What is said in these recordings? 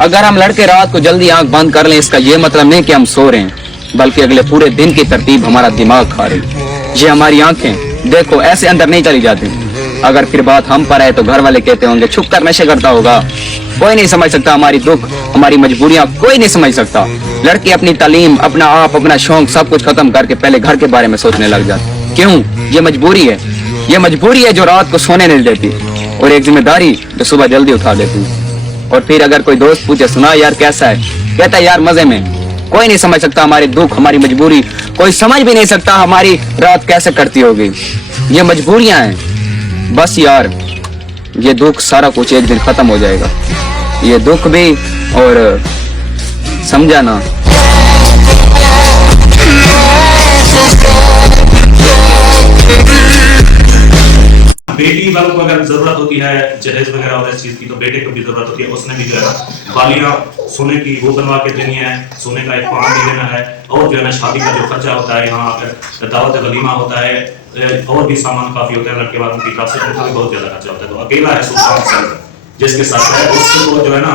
अगर हम लड़के रात को जल्दी आंख बंद कर लें, इसका ये मतलब नहीं कि हम सो रहे हैं, बल्कि अगले पूरे दिन की तरतीब हमारा दिमाग खा रही है। ये हमारी आंखें देखो ऐसे अंदर नहीं चली जाती। अगर फिर बात हम पर है तो घर वाले कहते होंगे छुप कर नशे करता होगा। कोई नहीं समझ सकता हमारी दुख, हमारी मजबूरियां, कोई नहीं समझ सकता। लड़की अपनी तालीम, अपना आप, अपना शौक सब कुछ खत्म करके पहले घर के बारे में सोचने लग जाती। क्यों? ये मजबूरी है। ये मजबूरी है जो रात को सोने नहीं देती, और एक जिम्मेदारी जो सुबह जल्दी उठा देती। और फिर अगर कोई दोस्त पूछे सुना यार कैसा है, कहता है यार मजे में। कोई नहीं समझ सकता हमारी दुख, हमारी मजबूरी, कोई समझ भी नहीं सकता हमारी रात कैसे कटती होगी। ये मजबूरियां हैं बस यार। ये दुख सारा कुछ एक दिन खत्म हो जाएगा, ये दुख भी और समझा ना। बेटी वालों को अगर जरूरत होती है जहेज वगैरह और इस चीज की, तो बेटे को भी जरूरत होती है। उसने भी जो है बालियां सोने की वो बनवा के देनी है, सोने का एक पान भी देना है, और जो है ना शादी का जो खर्चा होता है, यहाँ आकर दावत वलीमा होता है, और भी सामान काफी होते हैं लड़के वालों की तरफ से, उनका भी बहुत ज्यादा खर्चा होता है। तो अकेला है सुल्तान सर जिसके साथ है, उसको जो है ना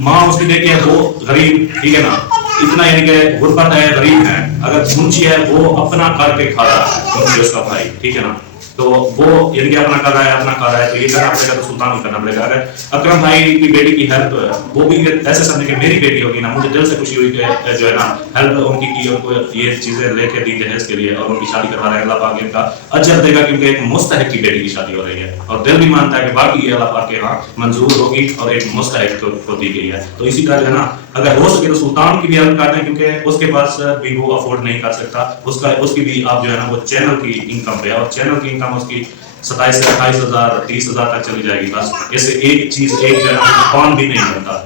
माँ उसकी देखी है वो गरीब, ठीक है ना, इतना यानी कि गुर्बत है, गरीब है। अगर मुंशी है वो अपना करके खा रहा है, मुंशी उसका भाई, ठीक है ना, तो वो यानी कि अपना कर रहा है, तो ये करना पड़ेगा, तो सुल्तान को करना पड़ेगा। अगर अकरम भाई की बेटी की हेल्प वो भी ऐसे समझे कि मेरी बेटी होगी ना, मुझे दिल से खुशी हुई कि जो है ना हेल्प उनकी की, उनको ये चीजें लेके दी जहेज के लिए, और उनकी शादी करवा रहे हैं। अल्लाह पाक इनका अजर देगा, क्योंकि एक मुस्तहिक की बेटी की शादी हो रही है, और दिल भी मानता है कि बाकी ये अल्लाह पाक के यहाँ मंजूर होगी, और एक मुस्तहिक को दी गई है। तो इसी तरह जो है ना अगर हो सके तो सुल्तान की भी हेल्प करते हैं, क्योंकि उसके पास भी वो अफोर्ड नहीं कर सकता। उसकी भी आप जो है ना वो चैनल की इनकम पे, और चैनल की इनकम उसकी 27 से 28,000 30,000 तक चली जाएगी बस। ऐसे एक चीज एक जो है ना पान भी नहीं बनता,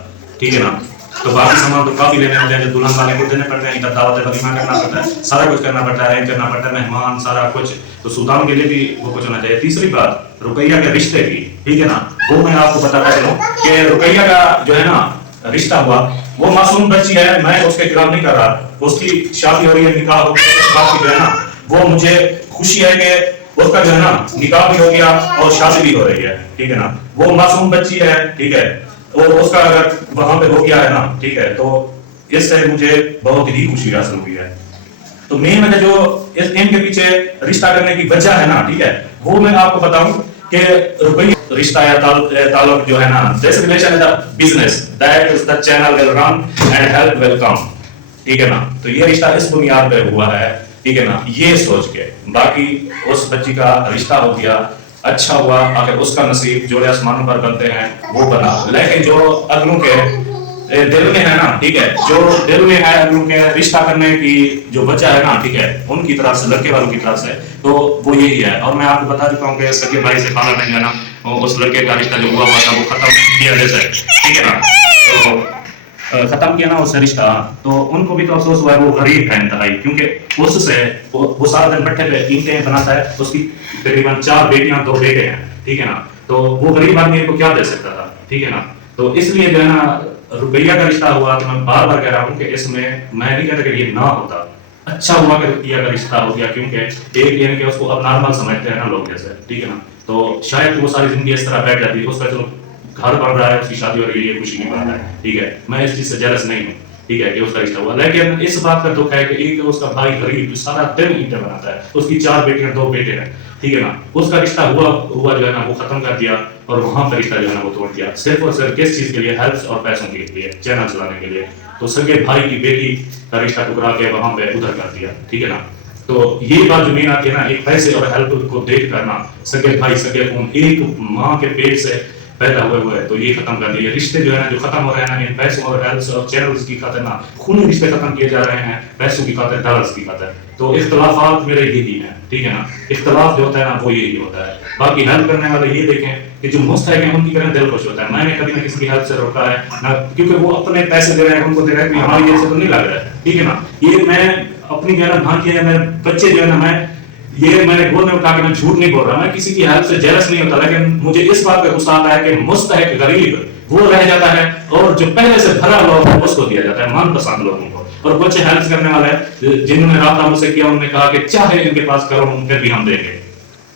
ठीक है ना। तो बाकी सामान तो काफी लेने होते हैं, जो दुल्हन वाले को देने पड़ते हैं, इधर दावत वलीमा करना पड़ता है, सारा कुछ करना पड़ता है, अरेंज करना पड़ता है, मेहमान सारा कुछ। तो सुल्तान के लिए भी वो कुछ होना चाहिए। तीसरी बात रुकैया के रिश्ते की, ठीक है ना, वो मैं आपको बताता चलूं कि रुकैया का जो है ना रिश्ता हुआ, वो मासूम बच्ची है, मैं उसके खिलाफ नहीं कर रहा, उसकी शादी हो रही है, निकाह हो जो है ना, वो मुझे खुशी है कि उसका जो है ना निकाह भी हो गया और शादी भी हो रही है, ठीक है ना। वो मासूम बच्ची है, ठीक है, और उसका अगर वहां पे हो गया है ना, ठीक है, तो इससे मुझे बहुत ही खुशी हासिल हुई है। तो मेन वजह जो इस इनके पीछे रिश्ता करने की वजह है ना, ठीक है, वो मैं आपको बताऊं कि रुपये रिश्ता या ताल्लुक जो है ना, this relation is a business that is the channel will run and help will come, ठीक है ना। तो ये रिश्ता इस बुनियाद पे हुआ है, ठीक है ना, ये सोच के। बाकी उस बच्ची का रिश्ता हो गया, अच्छा हुआ, अगर उसका नसीब जोड़े आसमानों पर बनते हैं वो बना। लेकिन जो अगलों के दिल में है ना, ठीक है, जो दिल में है अगलों के रिश्ता करने की जो वजह है ना, ठीक है, उनकी तरफ से, लड़के वालों की तरफ से, तो वो यही है। और मैं आपको बता चुका हूँ कि सगे भाई से खाना नहीं जाना, उस लड़के का रिश्ता जो हुआ था वो खत्म किया जैसे, ठीक है ना, तो खत्म किया ना उससे रिश्ता। तो उनको भी तो अफसोस हुआ है, वो गरीब है इंतहाई, क्योंकि उससे वो सारा दिन भट्ठे पे ईंटें बनाता है, उसकी तकरीबन 4 बेटियां 2 बेटे हैं, ठीक है ना। तो वो गरीब आदमी को क्या दे सकता था, ठीक है ना। तो इसलिए जो है ना रुपया का रिश्ता हुआ। तो मैं बार बार कह रहा हूँ कि इसमें मैं नहीं कहता कि ये ना होता, अच्छा हुआ कि रुपया का रिश्ता हो गया, क्योंकि एक यानी कि उसको अब नॉर्मल समझते हैं ना लोग जैसे, ठीक है ना। तो शायद वो सारी जिंदगी इस तरह बैठ जाती है, उसका जो घर बन रहा है, उसकी शादी हो रही है, खुशी नहीं बन रहा है, ठीक है। मैं इस चीज से जेलस नहीं हूँ, ठीक है, कि उसका रिश्ता हुआ। लेकिन इस बात का दुख है कि एक उसका भाई गरीब सारा दिन ईंटें बनाता है, उसकी 4 बेटियां 2 बेटे हैं, ठीक है ना, उसका रिश्ता हुआ जो है ना वो खत्म कर दिया, और वहां पर रिश्ता जो है ना वो तोड़ दिया, सिर्फ और सिर्फ किस चीज के लिए, हेल्प और पैसों के लिए, चैनल चलाने के लिए। तो सगे भाई की बेटी का रिश्ता टुकरा के वहां पे उधर कर दिया, ठीक है ना। तो ये बात जो मेन आती है ना, एक पैसे और हेल्प को देख कर ना, सगे भाई सगे खून एक माँ के पेट से पैदा हुए, तो ये खत्म कर दिए। रिश्ते जो है ना जो खत्म हो रहे हैं ना, इन पैसों और हेल्प और चैनल्स की खातिर ना, खूनी रिश्ते खत्म किए जा रहे हैं, पैसों की खातिर, डॉलर्स की खातिर। तो इख्तलाफात मेरे यही हैं, ठीक है ना, इख्तलाफ जो होता है ना वो यही होता है। बाकी हेल्प करने वाले ये देखें कि जो मुस्तहिक हैं उनकी तरह दिल खुश होता है। मैंने कभी ना किसी की हेल्प से रोका है ना, क्योंकि वो अपने पैसे दे रहे हैं, उनको दे रहे हैं, हमारी जेब से तो नहीं लग रहा है, ठीक है ना। ये मैं अपनी जो है ना भांति है, मेरे बच्चे जो है ना, मैंने गोद में उठा के मैं झूठ नहीं बोल रहा, मैं किसी की हेल्प से जेलस नहीं होता, लेकिन मुझे इस बात का गुस्सा आता है कि मुस्तहिक गरीब वो रह जाता है, और जो पहले से भरा लोग उसको दिया जाता है, मनपसंद लोगों को। और बच्चे हेल्प करने वाले जिन्होंने राब्ता मुझसे किया, उन्होंने कहा कि चाहे इनके पास करो फिर भी हम देंगे,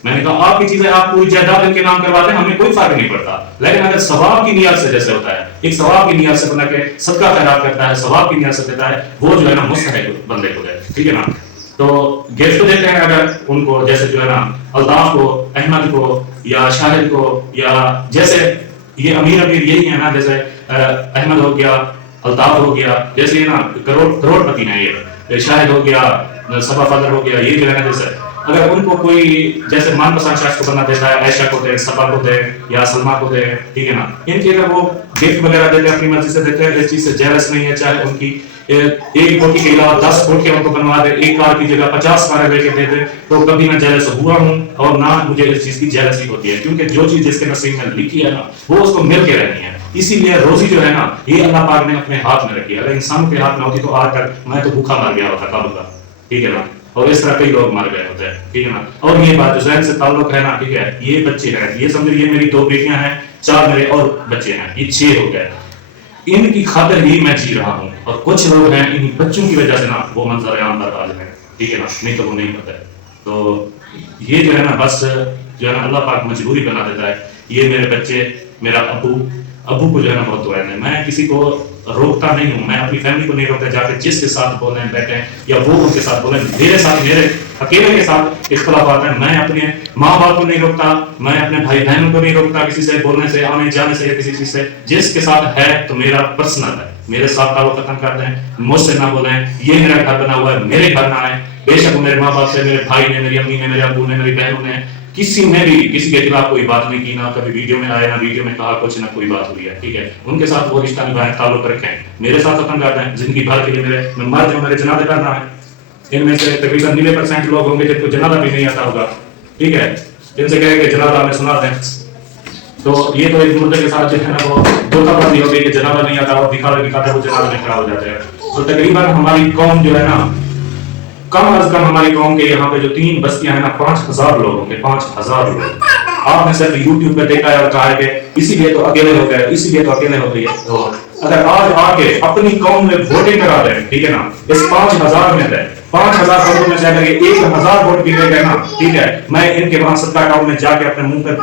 मैंने कहा आपकी चीजें आप पूरी जायदाद इनके नाम करवा दें, हमें कोई फर्क नहीं पड़ता, लेकिन अगर सवाब की नियत से जैसे होता है, एक सवाब की नियत से बना के सदका खैरात करता है, सवाब की नियत से देता है, वो जो है ना मुस्तहिक बंदे को दे, ठीक है ना। तो गिफ्ट देते हैं अगर उनको, जैसे जो है ना अल्ताफ को, अहमद को या शाहिद को, या जैसे ये अमीर यही है ना, जैसे अहमद हो गया, अल्ताफ हो गया, जैसे ये ना करोड़पति है, ये शाहिद हो गया, सबा फजर हो गया, ये जो है ना, जैसे अगर उनको कोई जैसे मनपसंद शख्स को बना देता है, ऐशा को दे, सबा को दे या सलमा को दे, ठीक है ना, इनकी अगर वो गिफ्ट वगैरह देते हैं अपनी मर्जी से देते हैं, इस चीज से जेलस नहीं है, चाहे उनकी एक कोठी के अलावा 10 कोठियां उनको बनवा दे, एक कार की जगह 50 कारें लेके दे दे, तो कभी मैं जेलस हुआ हूँ और ना मुझे इस चीज की जेलसी होती है, क्योंकि जो चीज जिसके नसीब में लिखी है ना वो उसको मिल के रहनी है। इसीलिए रोजी जो है ना ये अल्लाह पाक ने अपने हाथ में रखी है, अगर इंसान के हाथ में होती तो आज तक मैं तो भूखा मर गया होता कब का, ठीक है ना, और इस तरह कई लोग मर गए होते हैं, ठीक है ना। और ये बात जो से ताल्लुक है ना, ठीक है, ये बच्चे हैं, ये समझो ये मेरी 2 बेटियां हैं, 4 मेरे और बच्चे हैं, ये 6 हो गए, इनकी खातिर ही मैं जी रहा हूँ। और कुछ लोग हैं इन बच्चों की वजह से ना वो मंजर आम बर्बाद है, ठीक है ना, नहीं तो वो नहीं होता है। तो ये जो है ना बस जो है ना अल्लाह पाक मजबूरी बना देता है। ये मेरे बच्चे, मेरा अबू को जो है ना बहुत दुआ है, मैं किसी को रोकता नहीं हूँ, मैं अपनी फैमिली को नहीं रोकता, जाके जिसके साथ बोलें बैठे या वो उनके साथ बोलें, मेरे साथ मेरे अकेले के साथ इख्तलाफ है, मैं अपने माँ बाप को नहीं रोकता, मैं अपने भाई बहनों को नहीं रोकता किसी से बोलने से, आने जाने से, किसी चीज से, जिसके साथ है तो मेरा पर्सनल है, मेरे साथ ताल्लुक खत्म कर दें, मुझसे ना बोलें, ये मेरा घर बना हुआ है, मेरे घर ना आए, बेशक मेरे माँ बाप से, मेरे भाई ने, मेरी अम्मी ने, मेरे अबू ने, मेरी बहनों ने, किसी ने भी किसी के खिलाफ कोई बात नहीं की, ना कभी वीडियो में आया, ना वीडियो में कहा कुछ, ना कोई बात हुई है, ठीक है। उनके साथ वो रिश्ता निभाएं, ताल्लुक रखें, मेरे साथ खत्म कर दें जिंदगी भर के लिए। मैं मर जाऊं, मेरे जनाजे करना है, इनमें से तकरीबन 90% लोग होंगे जिनको जनाजा भी नहीं आता होगा, ठीक है, जिनसे कहेंगे जनाजा हमें सुना दें, तो ये तो एक मुद्दे के साथ जो है ना वो धोखाबाजी हो गई कि जनाजा नहीं आता और दिखावे दिखाते वो जनाजा में खड़ा हो जाते हैं। तो तकरीबन हमारी कौम जो है ना, कम अज कम हमारी कौम के यहाँ पे जो 3 बस्तियां हैं ना, 5000 लोग होंगे, 5000 लोग। आपने सिर्फ YouTube पे देखा है और कहा है कि इसीलिए तो अकेले हो गए, इसीलिए तो अकेले हो गए। तो अगर आज आके अपनी कौम में वोटिंग करा दें, ठीक है ना, इस 5000 में से 5000 वोटों में से अगर 1000 वोट भी ले गए ना, ठीक है, मैं इनके वहां सत्ता टाउन में जाके अपने मुंह पे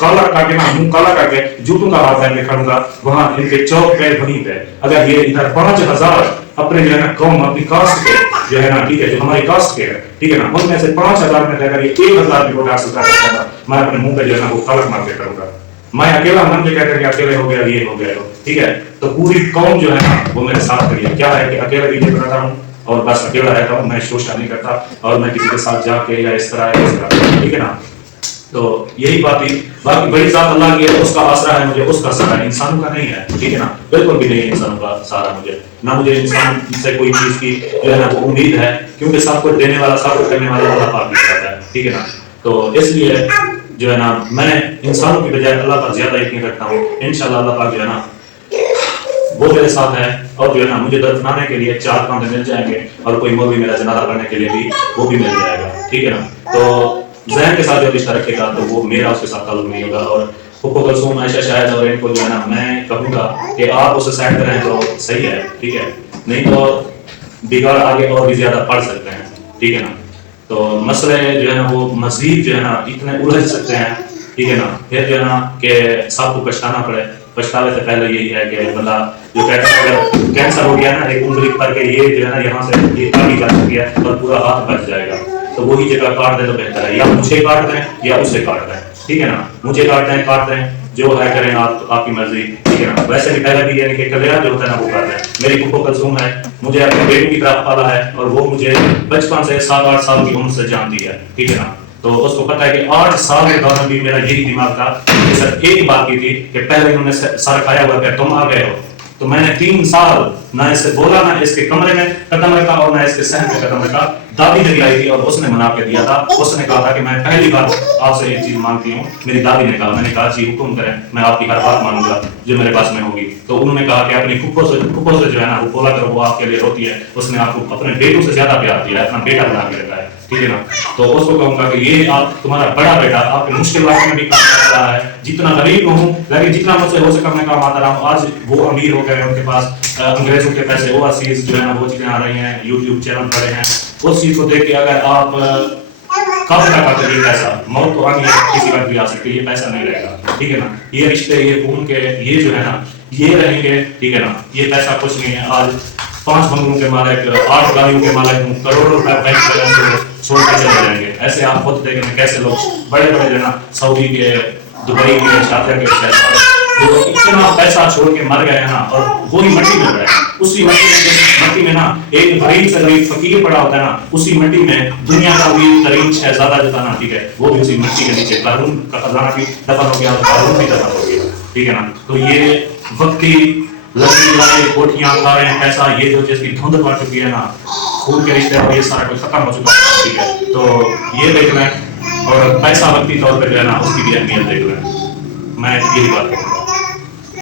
काला करके ना, मुंह काला करके जूतों का हाथ पहन के खड़ूंगा वहां इनके चौक पे, वहीं पे। अगर ये इधर 5000 अपने जो है ना कौम, अपनी कास्ट के जो है ना, ठीक है, जो हमारी कास्ट के है, ठीक है ना, उनमें से 5000 में अगर ये 1000 भी वोट हासिल कर सकता था, मैं अपने मुंह पे जो है ना वो कलक मार के करूंगा। मैं अकेला मन जो कहते हैं कि अकेले हो गया, ये हो गया, ठीक है, तो पूरी कौम जो है ना वो मेरे साथ खड़ी है। क्या है कि अकेला वीडियो बनाता हूँ और बस अकेला रहता हूँ, मैं सोशल नहीं करता और मैं किसी के साथ जाके या इस तरह, ठीक है ना। तो यही बात थी, बाकी बड़ी जात अल्लाह की है, उसका आसरा है मुझे, उसका सहारा है, इंसानों का नहीं है, ठीक है ना, बिल्कुल भी नहीं है इंसानों का सहारा मुझे, ना मुझे इंसान से कोई चीज की जो है ना वो उम्मीद है, क्योंकि सब कुछ देने वाला, सब कुछ करने वाला अल्लाह पाक ही है, ठीक है ना। तो इसलिए जो है ना मैं इंसानों की बजाय अल्लाह पर ज्यादा यकीन रखता हूँ। इंशाल्लाह अल्लाह पाक जो है ना वो मेरे साथ है, और जो है ना मुझे दफनाने के लिए 4 कांधे मिल जाएंगे और कोई मौलवी मेरा जनाजा पढ़ने के लिए भी वो भी मिल जाएगा, ठीक है ना। तो ज़हन के साथ जो रिश्ता रखेगा तो वो मेरा उसके साथ ताल्लुक नहीं होगा। और फुप्पो कुलसूम, आयशा, शायद और इनको जो है ना मैं कहूँगा कि आप उसे साइड करें तो सही है, ठीक है, नहीं तो बिगाड़ आगे और भी ज्यादा पड़ सकते हैं, ठीक है ना। तो मसले जो है ना वो मजीद जो है ना इतने उलझ सकते हैं, ठीक है ना, फिर जो है ना कि सबको पछताना पड़े। पछतावे से पहले यही है कि बंदा जो कहता है अगर कैंसर हो गया ना एक उंगली पर के, ये जो है ना यहाँ से ये आगे जा चुकी है और पूरा हाथ बच जाएगा, तो वही जगह काट दे तो बेहतर है, या मुझे काट दें या उसे काट दें, ठीक है ना। मुझे काट दें, जो है करें आप, आपकी मर्जी, ठीक है ना। वैसे भी पहले भी यानी कि कलेरा जो होता है ना वो कर दें। मेरी फुप्पो कुलसूम है, मुझे अपने बेटी की तरफ पाला है और वो मुझे बचपन से 7-8 साल की उम्र से जानती है, ठीक है ना। तो उसको पता है कि 8 साल के दौरान भी मेरा यही दिमाग था कि सिर्फ एक बात की थी कि पहले इन्होंने सर खाया हुआ है, तुम आ गए हो। तो मैंने 3 साल ना इससे बोला, ना इसके कमरे में कदम रखा और ना इसके सहन में कदम रखा। दादी मेरी आई थी और उसने मना के दिया था, उसने कहा था कि मैं पहली बार आपसे एक चीज मांगती हूँ। मेरी दादी ने कहा, मैंने कहा जी हुक्म करें, मैं आपकी हर बात मानूंगा जो मेरे पास में होगी। तो उन्होंने कहा कि अपनी फुप्पो से जो है ना वो बोला करो, वो आपके लिए रोती है, उसने आपको अपने बेटों से ज्यादा प्यार दिया है, अपना बेटा बना के रखा है, ठीक है ना। तो उसको कहूंगा कि ये आप तुम्हारा बड़ा बेटा आपके मुश्किल वक्त में भी काम कर रहा है, जितना गरीब हूँ लेकिन जितना मुझसे हो सका मैं काम आता रहा हूँ। आज वो अमीर हो गए, उनके पास अंग्रेजों के पैसे, ओवरसीज जो है ना वो चीजें आ रही हैं, यूट्यूब चैनल बड़े हैं, उस चीज को देख के अगर आप کب تک آتا ہے یہ پیسہ؟ موت تو آنی ہے، کسی وقت بھی آ سکتی ہے، یہ پیسہ نہیں رہے گا، ٹھیک ہے نا. یہ رشتے، یہ خون کے، یہ جو ہے نا یہ رہیں گے، ٹھیک ہے نا. یہ پیسہ کچھ نہیں ہے. آج 5 بنگلوں کے مالک، 8 گاڑیوں کے مالک ہوں، کروڑوں روپے بینک بیلنس کو چھوڑ کے چلے جائیں گے. ایسے آپ خود دیکھیں کیسے لوگ بڑے بڑے جو ہے نا سعودی کے، دبئی کے، شارجہ کے شہر وہ اتنا پیسہ چھوڑ کے مر گئے ہیں نا، اور وہی مٹی میں پڑے. اسی مٹی میں نا ایک غریب سے غریب فقیر پڑا ہوتا ہے نا، اسی مٹی میں دنیا کا بھی ترین شہزادہ جو تھا نا، ٹھیک ہے، وہ بھی اسی مٹی کے نیچے قارون کا خزانہ بھی دفن ہو گیا اور قارون بھی دفن ہو گیا، ٹھیک ہے نا. تو یہ وقتی لڑکی والے کوٹیاں کھا رہے ہیں پیسہ، یہ جو جس کی دھند پڑ چکی ہے نا، خون کے رشتے اور یہ سارا کچھ ختم ہو چکا ہے، ٹھیک ہے. تو یہ دیکھ لیں، اور پیسہ وقتی طور پہ جو ہے نا اس کی بھی اہمیت دیکھ لیں. میں یہی بات کروں.